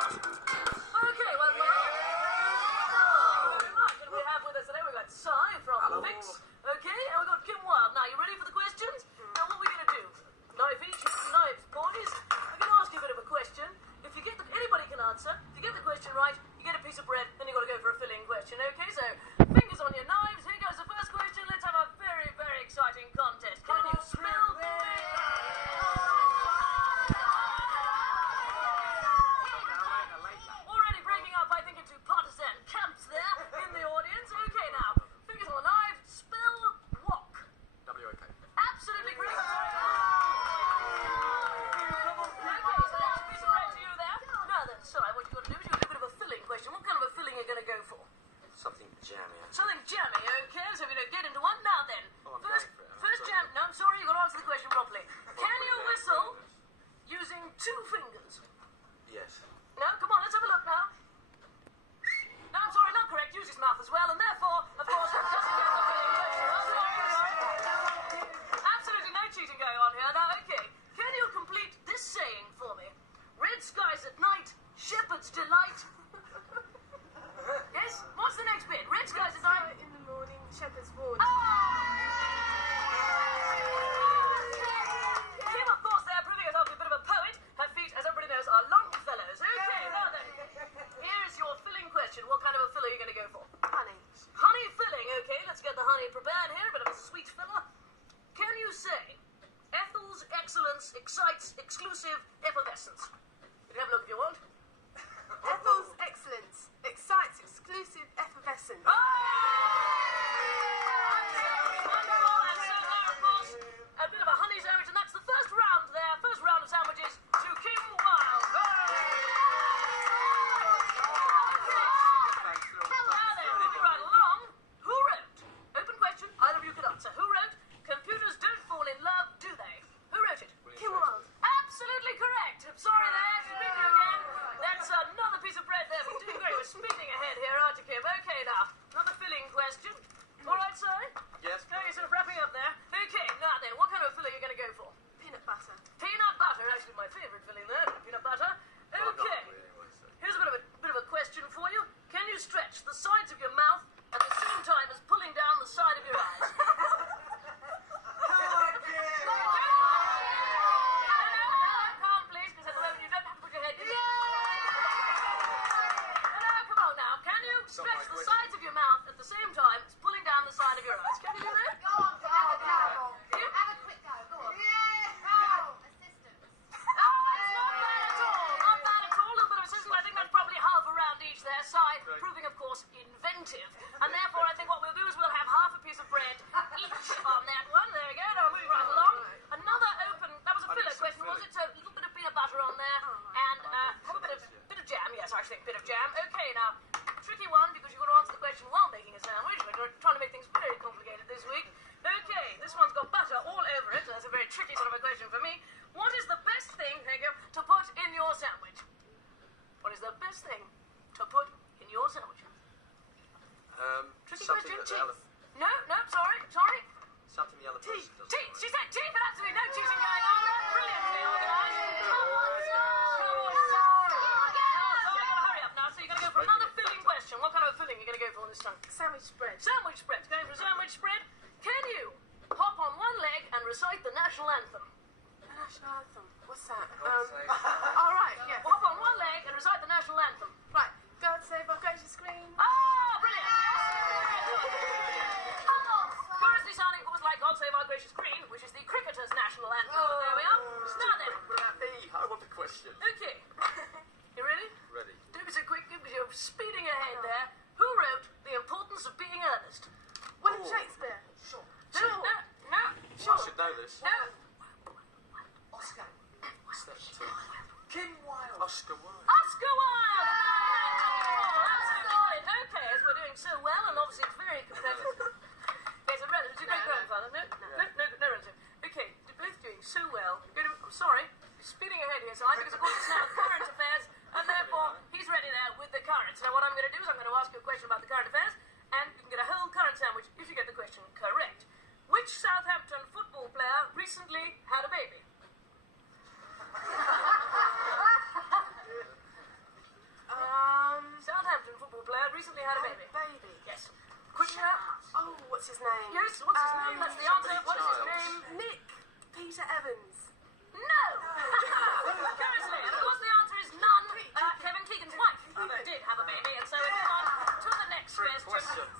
Okay, well, and we have with us today, we've got Sai from Fix. Okay, and we've got Kim Wilde. Now, you ready for the questions? Now, what we're going to do? Knife each, knives, boys. I'm going to ask you a bit of a question. If you get anybody can answer. If you get the question right, you get a piece of bread, then you've got to go for a filling question. Okay, so fingers on your knives. Here goes the first question. Let's have a very, very exciting contest. Can you smell the already breaking up, I think, into partisan camps there in the audience. Okay, now, fingers on the knife. Spell wok. W-O-K. Absolutely correct. Okay, so that's a piece of bread to you there. Now then, Si, what you've got to do is you've got a bit of a filling question. What kind of a filling are you going to go for? Something jammy. Something jammy, okay? So if you don't get into one, now then. Oh, I'm First going for it. jam. No, I'm sorry, you've got to answer the question properly. Can you whistle using 2 fingers? Yes. No, come on, let's have a look now. No, I'm sorry, not correct. Use his mouth as well, and therefore, of course, it doesn't get the filling question. I'm sorry. Absolutely no cheating going on here. Now, okay, can you complete this saying for me? Red skies at night, shepherd's delight. Yes? What's the next bit? Red skies at night. In the morning, shepherd's warned. Kim, of course, there, proving herself to be a bit of a poet. Her feet, as everybody knows, are Longfellows. Okay, now then. Here's your filling question. What kind of a filler are you going to go for? Honey. Honey filling. Okay, let's get the honey prepared here. A bit of a sweet filler. Can you say, Ethel's excellence excites exclusive effervescence? You can have a look if you want. Ethel's excellence excites exclusive effervescence. Wonderful, and so there, of course, a bit of a honey sandwich, and that's the first round there. First round of sandwiches to Kim Wilde. Now then, moving right along. Who wrote? Open question, either of you could answer. Who wrote, computers don't fall in love, do they? Who wrote it? Kim Wilde. Absolutely correct. I'm sorry there, she's beating you again. That's another piece of bread there. We're doing great. We're speeding ahead here, aren't you, Kim? Okay, now, another filling question. All right, sorry? Yes. No, you're sort of wrapping up there. Okay, now then, what kind of a filling are you going to go for? Peanut butter. Peanut butter, actually my favourite filling there. Peanut butter. Okay. Here's a bit of a question for you. Can you stretch the sides of your mouth at the same time as pulling down the side of your eyes? Calm, please, because at the moment you don't have to put your head in. Come on now. Can you stretch the sides of your mouth at the same time as pulling down the side of your eyes? Can you do that? Go on, have a quick go, go on. Assistance. It's not bad at all. Not bad at all. A little bit of assistance. I think that's probably half a round each there. Side proving, of course, inventive. And therefore, I think what we'll do is we'll have half a piece of bread each on that one. There we go. Now we're moving right along. Another open. That was a filler question, was it? So a little bit of peanut butter on there, and have a bit of jam. Yes, I think a bit of jam. Okay, now tricky one because you've got to answer the question while making a sandwich. We're trying to make things very complicated this week. Okay, this one's got butter all over it. So that's a very tricky sort of a question for me. What is the best thing, there you go, to put in your sandwich? What is the best thing to put in your sandwich? Tricky Something question. that the Teeth. No, sorry. something the other person doesn't Teeth. like. She said teeth, but absolutely no cheating going on there. Brilliantly organised. Come on, so I've got to hurry up now. So you're going to go for another filling question. What kind of a filling are you going to go for this time? Sandwich spread. Sandwich spread. Going for a sandwich spread. Can you hop on one leg and recite the national anthem? The national anthem. What's that? save- All right, yeah. Hop on one leg and recite the national anthem. Right. God save our gracious queen. Ah, brilliant. Curiously sounding, of course, like God Save Our Gracious Queen, which is the cricketers' national anthem. There we are. Now then. I want the question. Okay. You ready? Ready. Don't be so quick, because you're speeding ahead there. Who wrote The Importance of Being Earnest? William Shakespeare. Sure. No. I should know this. No. Oscar. What's that? Kim Wilde. Oscar Wilde. Oscar Wilde! That's solid. Okay, as we're doing so well, and obviously it's very competitive. There's a relative, it's a great grandfather. No relative. Okay, you're both doing so well. I'm sorry, you're speeding ahead here, so I think it's according to now current affairs, and therefore he's ready there with the current. So what I'm going to do is I'm going to ask you a question about the current affairs, and you can get a whole current sandwich if you get the question correct. Which Southampton football player recently had a baby? recently had a baby? Baby. Yes. Quick chat. Oh, what's his name? Yes, what's his name? That's the answer. What is his name? Nick Peter Evans. No! Curiously, and of course the answer is none. Kevin Keegan's wife did have a baby, and so we move on to the next Trick question. question.